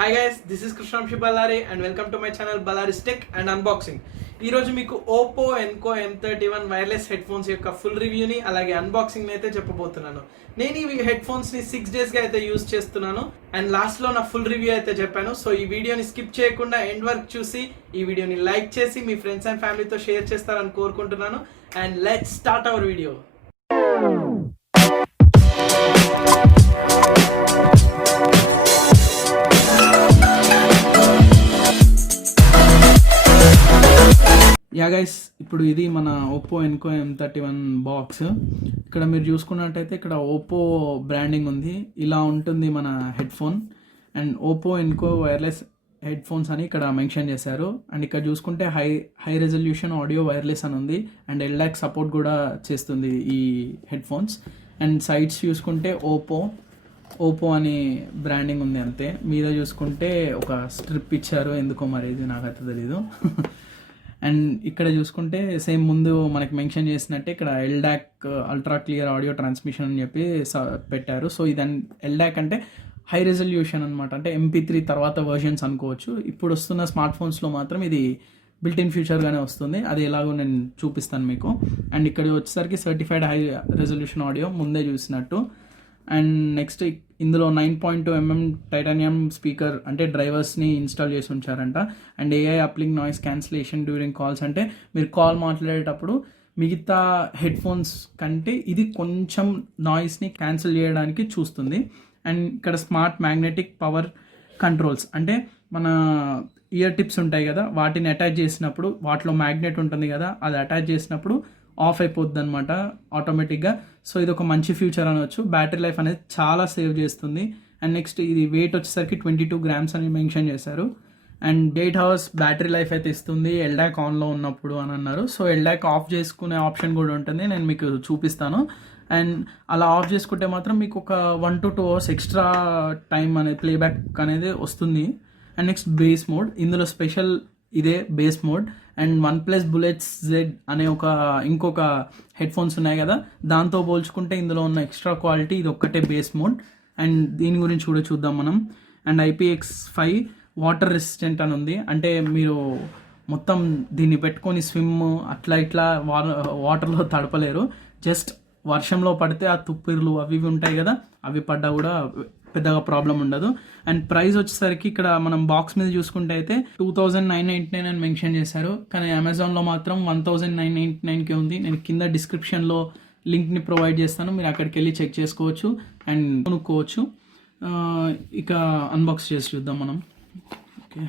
Hi guys, this is Ballari and welcome to my channel Ballari's Tech and Unboxing. ఈ రోజు మీకు Oppo Enco M31 wireless head phones యొక్క full రివ్యూని అలాగే unboxing అయితే చెప్పబోతున్నాను. నేను ఈ హెడ్ ఫోన్స్ ని 6 డేస్ గా అయితే యూస్ చేస్తున్నాను అండ్ లాస్ట్ లో నా ఫుల్ రివ్యూ అయితే చెప్పాను. సో ఈ వీడియోని స్కిప్ చేయకుండా ఎండ్ వరకు చూసి ఈ వీడియోని లైక్ చేసి మీ ఫ్రెండ్స్ అండ్ ఫ్యామిలీతో షేర్ చేస్తారని కోరుకుంటున్నాను. And let's start our video. Yeah guys, ఇప్పుడు ఇది మన ఓప్పో ఎన్కో M31 బాక్స్. ఇక్కడ మీరు చూసుకున్నట్టయితే ఇక్కడ ఓప్పో బ్రాండింగ్ ఉంది. ఇలా ఉంటుంది మన head phone and Oppo Enco wireless head phones అని ఇక్కడ మెన్షన్ చేశారు. అండ్ ఇక్కడ చూసుకుంటే హై రెజల్యూషన్ ఆడియో వైర్లెస్ అని ఉంది అండ్ ఎల్డాక్ సపోర్ట్ కూడా చేస్తుంది ఈ హెడ్ ఫోన్స్. అండ్ సైడ్స్ చూసుకుంటే ఓప్పో అని బ్రాండింగ్ ఉంది అంతే. మీద చూసుకుంటే ఒక స్ట్రిప్ ఇచ్చారు, ఎందుకో మరి ఇది నాకైతే తెలీదు. అండ్ ఇక్కడ చూసుకుంటే సేమ్ ముందు మనకి మెన్షన్ చేసినట్టే ఇక్కడ ఎల్డాక్ అల్ట్రా క్లియర్ ఆడియో ట్రాన్స్మిషన్ అని చెప్పి పెట్టారు. సో ఇది ఎల్డాక్ అంటే హై రెజల్యూషన్ అనమాట, అంటే MP3 తర్వాత వర్షన్స్ అనుకోవచ్చు. ఇప్పుడు వస్తున్న స్మార్ట్ ఫోన్స్లో మాత్రం ఇది బిల్ట్ ఇన్ ఫ్యూచర్గానే వస్తుంది. అది ఎలాగో నేను చూపిస్తాను మీకు. అండ్ ఇక్కడ వచ్చేసరికి సర్టిఫైడ్ హై రెజల్యూషన్ ఆడియో ముందే చూసినట్టు. అండ్ నెక్స్ట్ ఇందులో 9.2mm టైటానియం స్పీకర్ అంటే డ్రైవర్స్ని ఇన్స్టాల్ చేసి ఉంచారంట. And AI uplink noise cancellation during calls, అంటే మీరు కాల్ మాట్లాడేటప్పుడు మిగతా హెడ్ ఫోన్స్ కంటే ఇది కొంచెం నాయిస్ని క్యాన్సిల్ చేయడానికి చూస్తుంది. అండ్ ఇక్కడ స్మార్ట్ మ్యాగ్నెటిక్ పవర్ కంట్రోల్స్, అంటే మన ఇయర్ టిప్స్ ఉంటాయి కదా, వాటిని అటాచ్ చేసినప్పుడు వాటిలో మ్యాగ్నెట్ ఉంటుంది కదా, అది అటాచ్ చేసినప్పుడు ఆఫ్ అయిపోద్ది అనమాట ఆటోమేటిక్గా. సో ఇది ఒక మంచి ఫ్యూచర్ అనవచ్చు. బ్యాటరీ లైఫ్ అనేది చాలా సేవ్ చేస్తుంది. అండ్ నెక్స్ట్ ఇది వెయిట్ వచ్చేసరికి 22 grams అని మెన్షన్ చేశారు. అండ్ 8 hours బ్యాటరీ లైఫ్ అయితే ఇస్తుంది ఎల్డాక్ ఆన్లో ఉన్నప్పుడు అని అన్నారు. సో ఎల్డాక్ ఆఫ్ చేసుకునే ఆప్షన్ కూడా ఉంటుంది, నేను మీకు చూపిస్తాను. అండ్ అలా ఆఫ్ చేసుకుంటే మాత్రం మీకు ఒక 1 to 2 hours ఎక్స్ట్రా టైం అనేది ప్లేబ్యాక్ అనేది వస్తుంది. అండ్ నెక్స్ట్ బేస్ మోడ్, ఇందులో స్పెషల్ ఇదే base mode. And OnePlus Bullets Z అనే ఇంకొక హెడ్ ఫోన్స్ ఉన్నాయి కదా, దాంతో పోల్చుకుంటే ఇందులో ఉన్న ఎక్స్ట్రా క్వాలిటీ ఇది ఒక్కటే బేస్ మోడ్. అండ్ దీని గురించి కూడా చూద్దాం మనం. అండ్ IPX5 వాటర్ రెసిస్టెంట్ అని ఉంది, అంటే మీరు మొత్తం దీన్ని పెట్టుకొని స్విమ్ అట్లా ఇట్లా వాటర్లో తడపలేరు. జస్ట్ వర్షంలో పడితే ఆ తుప్పిర్లు అవి ఉంటాయి కదా, అవి పడ్డా కూడా పెద్దగా ప్రాబ్లం ఉండదు. అండ్ ప్రైస్ వచ్చేసరికి ఇక్కడ మనం బాక్స్ మీద చూసుకుంటే అయితే 2999 అని మెన్షన్ చేశారు, కానీ అమెజాన్లో మాత్రం 1999కే ఉంది. నేను కింద డిస్క్రిప్షన్లో లింక్ని ప్రొవైడ్ చేస్తాను, మీరు అక్కడికి వెళ్ళి చెక్ చేసుకోవచ్చు అండ్ కొనుక్కోవచ్చు. ఇక అన్బాక్స్ చేసి చూద్దాం మనం. ఓకే,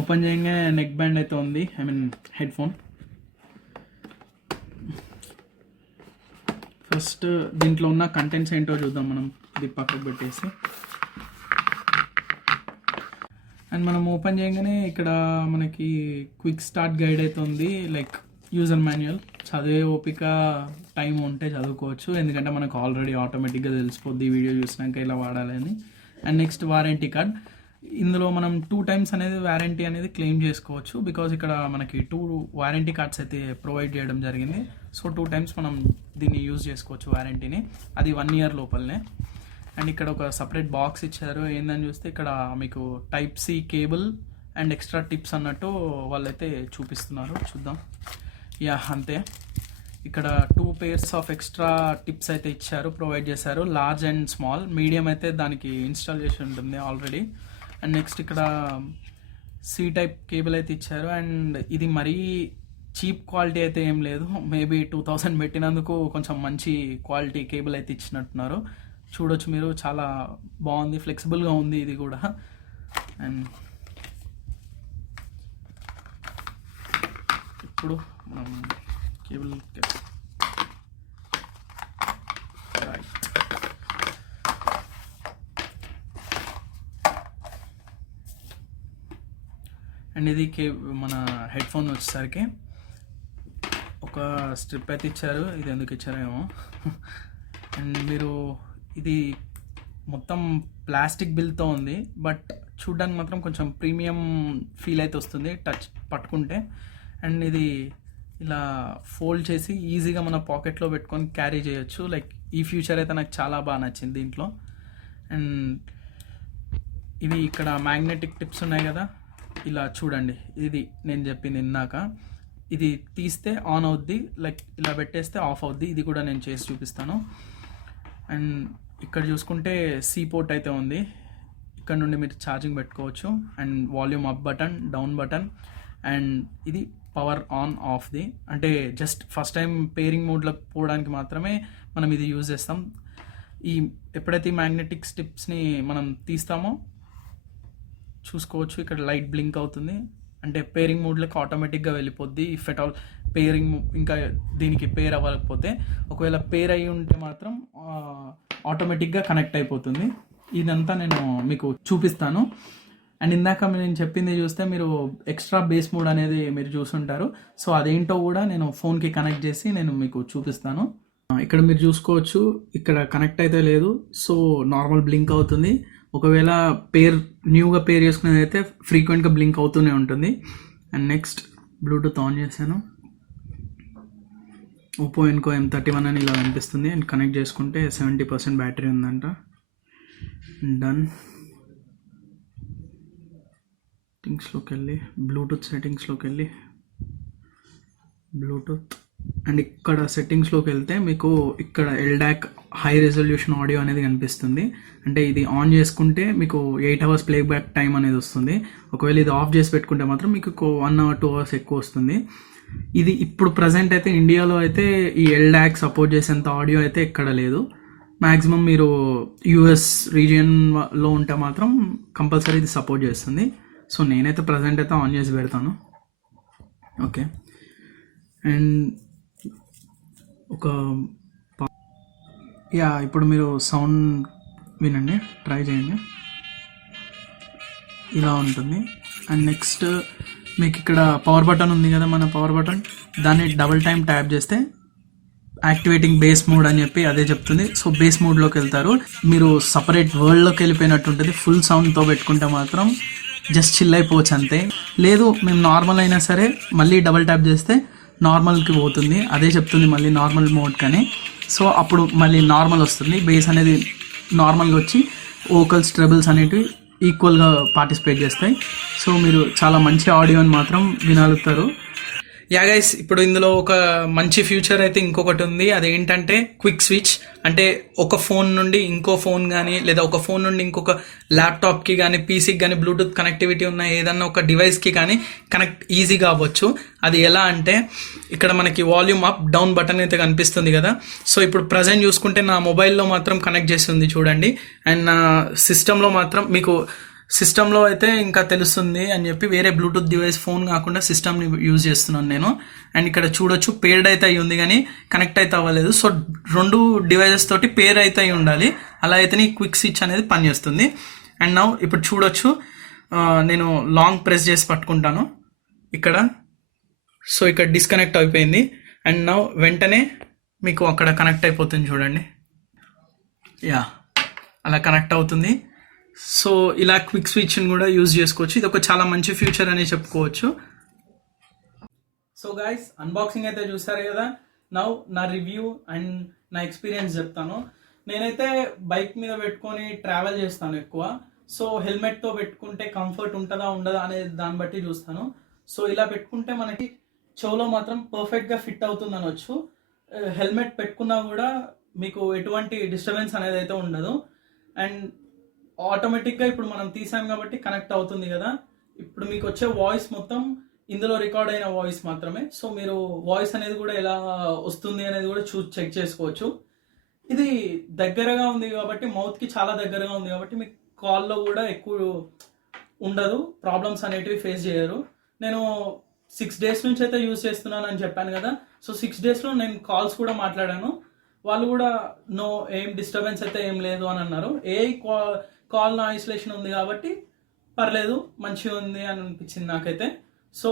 ఓపెన్ చేయగానే నెక్ బ్యాండ్ అయితే ఉంది, హెడ్ ఫోన్. ఫస్ట్ దీంట్లో ఉన్న కంటెంట్స్ ఏంటో చూద్దాం మనం, ఇది పక్కకు పెట్టేసి. అండ్ మనం ఓపెన్ చేయగానే ఇక్కడ మనకి క్విక్ స్టార్ట్ గైడ్ అయితే ఉంది, లైక్ యూజర్ మాన్యువల్. చదివే ఓపిక టైం ఉంటే చదువుకోవచ్చు, ఎందుకంటే మనకు ఆల్రెడీ ఆటోమేటిక్గా తెలిసిపోద్ది ఈ వీడియో చూసినాక ఇలా వాడాలని. అండ్ నెక్స్ట్ వారంటీ కార్డ్, ఇందులో మనం 2 times అనేది వారంటీ అనేది క్లెయిమ్ చేసుకోవచ్చు, బికాజ్ ఇక్కడ మనకి 2 వారంటీ కార్డ్స్ అయితే ప్రొవైడ్ చేయడం జరిగింది. సో 2 times మనం దీన్ని యూజ్ చేసుకోవచ్చు వారంటీని, అది 1 year లోపలనే. అండ్ ఇక్కడ ఒక సపరేట్ బాక్స్ ఇచ్చారు, ఏందని చూస్తే ఇక్కడ మీకు Type-C cable and extra tips అన్నట్టు వాళ్ళైతే చూపిస్తున్నారు, చూద్దాం. యా అంతే, ఇక్కడ 2 pairs ఆఫ్ ఎక్స్ట్రా టిప్స్ అయితే ఇచ్చారు, ప్రొవైడ్ చేశారు, లార్జ్ అండ్ స్మాల్. మీడియం అయితే దానికి ఇన్స్టాల్ చేసి ఉంటుంది ఆల్రెడీ. అండ్ నెక్స్ట్ ఇక్కడ C టైప్ కేబుల్ అయితే ఇచ్చారు. అండ్ ఇది మరీ చీప్ క్వాలిటీ అయితే ఏం లేదు, మేబీ 2000 పెట్టినందుకు కొంచెం మంచి క్వాలిటీ కేబుల్ అయితే ఇచ్చినట్టున్నారు. చూడొచ్చు మీరు, చాలా బాగుంది, ఫ్లెక్సిబుల్గా ఉంది ఇది కూడా. అండ్ ఇప్పుడు మనం కేబుల్ అండ్ ఇది మన హెడ్ ఫోన్ వచ్చేసరికి ఒక స్ట్రిప్ అయితే ఇచ్చారు, ఇది ఎందుకు ఇచ్చారేమో. అండ్ మీరు ఇది మొత్తం ప్లాస్టిక్ బిల్తో ఉంది, బట్ చూడడానికి మాత్రం కొంచెం ప్రీమియం ఫీల్ అయితే వస్తుంది టచ్ పట్టుకుంటే. అండ్ ఇది ఇలా ఫోల్డ్ చేసి ఈజీగా మన పాకెట్లో పెట్టుకొని క్యారీ చేయొచ్చు. లైక్ ఈ ఫ్యూచర్ అయితే నాకు చాలా బాగా నచ్చింది దీంట్లో. అండ్ ఇవి ఇక్కడ మ్యాగ్నెటిక్ టిప్స్ ఉన్నాయి కదా, ఇలా చూడండి. ఇది నేను చెప్పింది ఇందాక, ఇది తీస్తే ఆన్ అవుద్ది, లైక్ ఇలా పెట్టేస్తే ఆఫ్ అవుద్ది. ఇది కూడా నేను చేసి చూపిస్తాను. అండ్ ఇక్కడ చూసుకుంటే సి పోర్ట్ అయితే ఉంది. ఇక్కడ నుండి మీరు ఛార్జింగ్ పెట్టుకోవచ్చు. And volume up button, down button, and ఇది పవర్ ఆన్ ఆఫ్ది. అంటే జస్ట్ ఫస్ట్ టైం పేరింగ్ మోడ్లోకి పోవడానికి మాత్రమే మనం ఇది యూజ్ చేస్తాం. ఈ ఎప్పుడైతే ఈ మ్యాగ్నెటిక్ స్ట్రిప్స్ని మనం తీస్తామో చూసుకోవచ్చు, ఇక్కడ లైట్ బ్లింక్ అవుతుంది. అంటే పేరింగ్ మోడ్లోకి ఆటోమేటిక్గా వెళ్ళిపోద్ది. ఇఫ్ ఎట్ ఆల్ పేరింగ్ ఇంకా దీనికి పేర్ అవ్వకపోతే, ఒకవేళ పేర్ అయ్యి ఉంటే మాత్రం ఆటోమేటిక్గా కనెక్ట్ అయిపోతుంది. ఇదంతా నేను మీకు చూపిస్తాను. అండ్ ఇందాక నేను చెప్పింది చూస్తే మీరు ఎక్స్ట్రా బేస్ మోడ్ అనేది మీరు చూసుంటారు. సో అదేంటో కూడా నేను ఫోన్కి కనెక్ట్ చేసి నేను మీకు చూపిస్తాను. ఇక్కడ మీరు చూసుకోవచ్చు, ఇక్కడ కనెక్ట్ అయితే లేదు. సో నార్మల్ బ్లింక్ అవుతుంది. ఒకవేళ న్యూగా పేర్ చేసుకునేది అయితే ఫ్రీక్వెంట్గా బ్లింక్ అవుతూనే ఉంటుంది. అండ్ నెక్స్ట్ బ్లూటూత్ ఆన్ చేశాను. Oppo Enco M31 అని ఇలా కనిపిస్తుంది. అండ్ కనెక్ట్ చేసుకుంటే 70% బ్యాటరీ ఉందంట. డన్. సెట్టింగ్స్లోకి వెళ్ళి బ్లూటూత్ సెట్టింగ్స్లోకి వెళ్ళి బ్లూటూత్, అండ్ ఇక్కడ సెట్టింగ్స్లోకి వెళ్తే మీకు ఇక్కడ LDAC హై రెజల్యూషన్ ఆడియో అనేది కనిపిస్తుంది. అంటే ఇది ఆన్ చేసుకుంటే మీకు 8 hours ప్లేబ్యాక్ టైం అనేది వస్తుంది. ఒకవేళ ఇది ఆఫ్ చేసి పెట్టుకుంటే మాత్రం మీకు 1 hour 2 hours ఎక్కువ వస్తుంది. ఇది ఇప్పుడు ప్రజెంట్ అయితే ఇండియాలో అయితే ఈ LDAC సపోర్ట్ చేసేంత ఆడియో అయితే ఎక్కడ లేదు. మ్యాక్సిమం మీరు US రీజియన్లో ఉంటే మాత్రం కంపల్సరీ ఇది సపోర్ట్ చేస్తుంది. సో నేనైతే ప్రజెంట్ అయితే ఆన్ చేసి పెడతాను. ఓకే. అండ్ ఇప్పుడు మీరు సౌండ్ వినండి, ట్రై చేయండి. ఇలా ఉంటుంది. అండ్ నెక్స్ట్ మీకు ఇక్కడ పవర్ బటన్ ఉంది కదా, మన పవర్ బటన్, దాన్ని డబుల్ టైం ట్యాప్ చేస్తే యాక్టివేటింగ్ బేస్ మోడ్ అని చెప్పి అదే చెప్తుంది. సో బేస్ మోడ్లోకి వెళ్తారు, మీరు సపరేట్ వరల్డ్లోకి వెళ్ళిపోయినట్టు ఉంటుంది. ఫుల్ సౌండ్తో పెట్టుకుంటే మాత్రం జస్ట్ చిల్ అయిపోవచ్చు అంతే. లేదు మేము నార్మల్ అయినా సరే మళ్ళీ డబుల్ ట్యాప్ చేస్తే నార్మల్కి పోతుంది, అదే చెప్తుంది మళ్ళీ నార్మల్ మోడ్ కానీ. సో అప్పుడు మళ్ళీ నార్మల్ వస్తుంది, బేస్ అనేది నార్మల్గా వచ్చి వోకల్స్ ట్రబుల్స్ అనేటివి ఈక్వల్గా పార్టిసిపేట్ చేస్తాయి. సో మీరు చాలా మంచి ఆడియోని మాత్రం వినగలుగుతారు. గైస్, ఇప్పుడు ఇందులో ఒక మంచి ఫ్యూచర్ అయితే ఇంకొకటి ఉంది. అదేంటంటే క్విక్ స్విచ్. అంటే ఒక ఫోన్ నుండి ఇంకో ఫోన్ కానీ, లేదా ఒక ఫోన్ నుండి ఇంకొక ల్యాప్టాప్కి కానీ, పీసీకి కానీ బ్లూటూత్ కనెక్టివిటీ ఉన్న ఏదన్నా ఒక డివైస్కి కానీ కనెక్ట్ ఈజీగా అవ్వచ్చు. అది ఎలా అంటే ఇక్కడ మనకి వాల్యూమ్ అప్ డౌన్ బటన్ అయితే కనిపిస్తుంది కదా. సో ఇప్పుడు ప్రజెంట్ చూసుకుంటే నా మొబైల్లో మాత్రం కనెక్ట్ చేస్తుంది చూడండి. అండ్ నా సిస్టంలో మాత్రం మీకు సిస్టంలో అయితే ఇంకా తెలుస్తుంది అని చెప్పి వేరే బ్లూటూత్ డివైస్ ఫోన్ కాకుండా సిస్టమ్ని యూజ్ చేస్తున్నాను నేను. అండ్ ఇక్కడ చూడొచ్చు పేర్డ్ అయితే అయి ఉంది కానీ కనెక్ట్ అయితే అవ్వలేదు. సో 2 డివైజెస్ తోటి పేర్ అయితే అయి ఉండాలి, అలా అయితేనే క్విక్ స్విచ్ అనేది పనిచేస్తుంది. అండ్ నౌ ఇప్పుడు చూడొచ్చు, నేను లాంగ్ ప్రెస్ చేసి పట్టుకుంటాను ఇక్కడ. సో ఇక్కడ డిస్కనెక్ట్ అయిపోయింది. అండ్ నౌ వెంటనే మీకు అక్కడ కనెక్ట్ అయిపోతుంది చూడండి. అలా కనెక్ట్ అవుతుంది. సో ఇలా క్విక్ స్విచ్ని కూడా యూజ్ చేసుకోవచ్చు. ఇది ఒక చాలా మంచి ఫ్యూచర్ అని చెప్పుకోవచ్చు. సో గైస్, అన్బాక్సింగ్ అయితే చూస్తారు కదా. నౌ నా రివ్యూ అండ్ నా ఎక్స్పీరియన్స్ చెప్తాను. నేనైతే బైక్ మీద పెట్టుకొని ట్రావెల్ చేస్తాను ఎక్కువ. సో హెల్మెట్తో పెట్టుకుంటే కంఫర్ట్ ఉంటుందా ఉండదా అనే దాన్ని బట్టి చూస్తాను. సో ఇలా పెట్టుకుంటే మనకి చెవులో మాత్రం పర్ఫెక్ట్గా ఫిట్ అవుతుంది అనొచ్చు. హెల్మెట్ పెట్టుకున్నా కూడా మీకు ఎటువంటి డిస్టర్బెన్స్ అనేది అయితే ఉండదు. అండ్ ఆటోమేటిక్గా ఇప్పుడు మనం తీసాం కాబట్టి కనెక్ట్ అవుతుంది కదా. ఇప్పుడు మీకు వచ్చే వాయిస్ మొత్తం ఇందులో రికార్డ్ అయిన వాయిస్ మాత్రమే. సో మీరు వాయిస్ అనేది కూడా ఎలా వస్తుంది అనేది కూడా చెక్ చేసుకోవచ్చు. ఇది దగ్గరగా ఉంది కాబట్టి, మౌత్కి చాలా దగ్గరగా ఉంది కాబట్టి మీకు కాల్లో కూడా ఎక్కువ ఉండదు, ప్రాబ్లమ్స్ అనేటివి ఫేస్ చేయరు. నేను 6 days నుంచి అయితే యూజ్ చేస్తున్నాను అని చెప్పాను కదా. సో 6 daysలో నేను కాల్స్ కూడా మాట్లాడాను. వాళ్ళు కూడా ఏం డిస్టర్బెన్స్ అయితే ఏం లేదు అని అన్నారు. కాల్ ఐసోలేషన్ ఉంది కాబట్టి పర్లేదు, మంచిగా ఉంది అని అనిపించింది నాకైతే. సో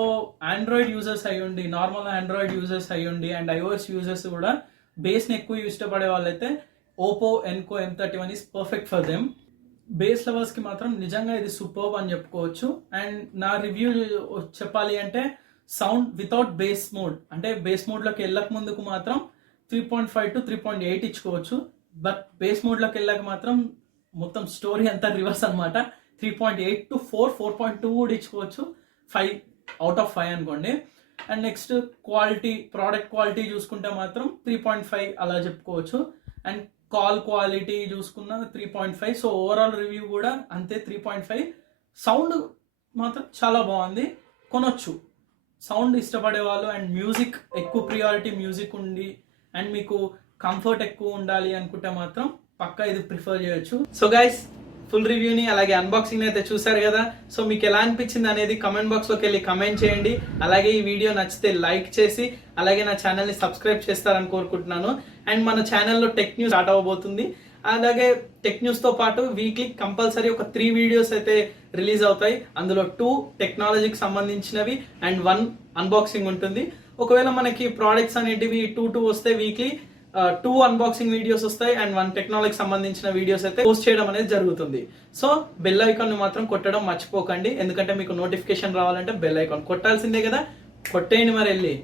ఆండ్రాయిడ్ యూజర్స్ అయ్యుండి, నార్మల్ ఆండ్రాయిడ్ యూజర్స్ అయ్యుండి అండ్ iOS యూజర్స్ కూడా బేస్ని ఎక్కువ ఇష్టపడే వాళ్ళైతే Oppo Enco M31 is perfect for them. Bass లవర్స్కి మాత్రం నిజంగా ఇది సూపర్బ్ అని చెప్పుకోవచ్చు. అండ్ నా రివ్యూ చెప్పాలి అంటే సౌండ్ వితౌట్ బేస్ మోడ్, అంటే బేస్ మోడ్లోకి వెళ్ళక ముందుకు మాత్రం 3.5 to 3.8 ఇచ్చుకోవచ్చు. బట్ బేస్ మోడ్లోకి వెళ్ళాక మాత్రం మొత్తం స్టోరీ అంతా రివర్స్ అనమాట. 3.8 to 4.2 కూడా ఇచ్చుకోవచ్చు, 5/5 అనుకోండి. And next quality, product quality చూసుకుంటే మాత్రం 3.5 అలా చెప్పుకోవచ్చు. అండ్ కాల్ క్వాలిటీ చూసుకున్న 3.5. సో ఓవరాల్ రివ్యూ కూడా అంతే 3.5. సౌండ్ మాత్రం చాలా బాగుంది, కొనొచ్చు సౌండ్ ఇష్టపడే వాళ్ళు. అండ్ మ్యూజిక్ ఎక్కువ ప్రియారిటీ మ్యూజిక్ ఉండి అండ్ మీకు కంఫర్ట్ ఎక్కువ ఉండాలి అనుకుంటే మాత్రం పక్కా ఇది ప్రిఫర్ చేయొచ్చు. సో గైస్, ఫుల్ రివ్యూని అలాగే అన్బాక్సింగ్ అయితే చూసారు కదా. సో మీకు ఎలా అనిపించింది అనేది కమెంట్ బాక్స్లోకి వెళ్ళి కమెంట్ చేయండి. అలాగే ఈ వీడియో నచ్చితే లైక్ చేసి అలాగే నా ఛానల్ని సబ్స్క్రైబ్ చేస్తారని కోరుకుంటున్నాను. అండ్ మన ఛానల్లో టెక్ న్యూస్ స్టార్ట్ అవ్వబోతుంది. అలాగే టెక్ న్యూస్తో పాటు వీక్లీ కంపల్సరీ ఒక 3 వీడియోస్ అయితే రిలీజ్ అవుతాయి. అందులో 2 టెక్నాలజీకి సంబంధించినవి అండ్ 1 అన్బాక్సింగ్ ఉంటుంది. ఒకవేళ మనకి ప్రోడక్ట్స్ అనేటివి 2 వస్తే వీక్లీ 2 అన్బాక్సింగ్ వీడియోస్ వస్తాయి అండ్ 1 టెక్నాలజీకి సంబంధించిన వీడియోస్ అయితే పోస్ట్ చేయడం అనేది జరుగుతుంది. సో బెల్ ఐకాన్ మాత్రం కొట్టడం మర్చిపోకండి, ఎందుకంటే మీకు నోటిఫికేషన్ రావాలంటే బెల్ ఐకాన్ కొట్టాల్సిందే కదా. కొట్టేయండి మరి వెళ్ళి.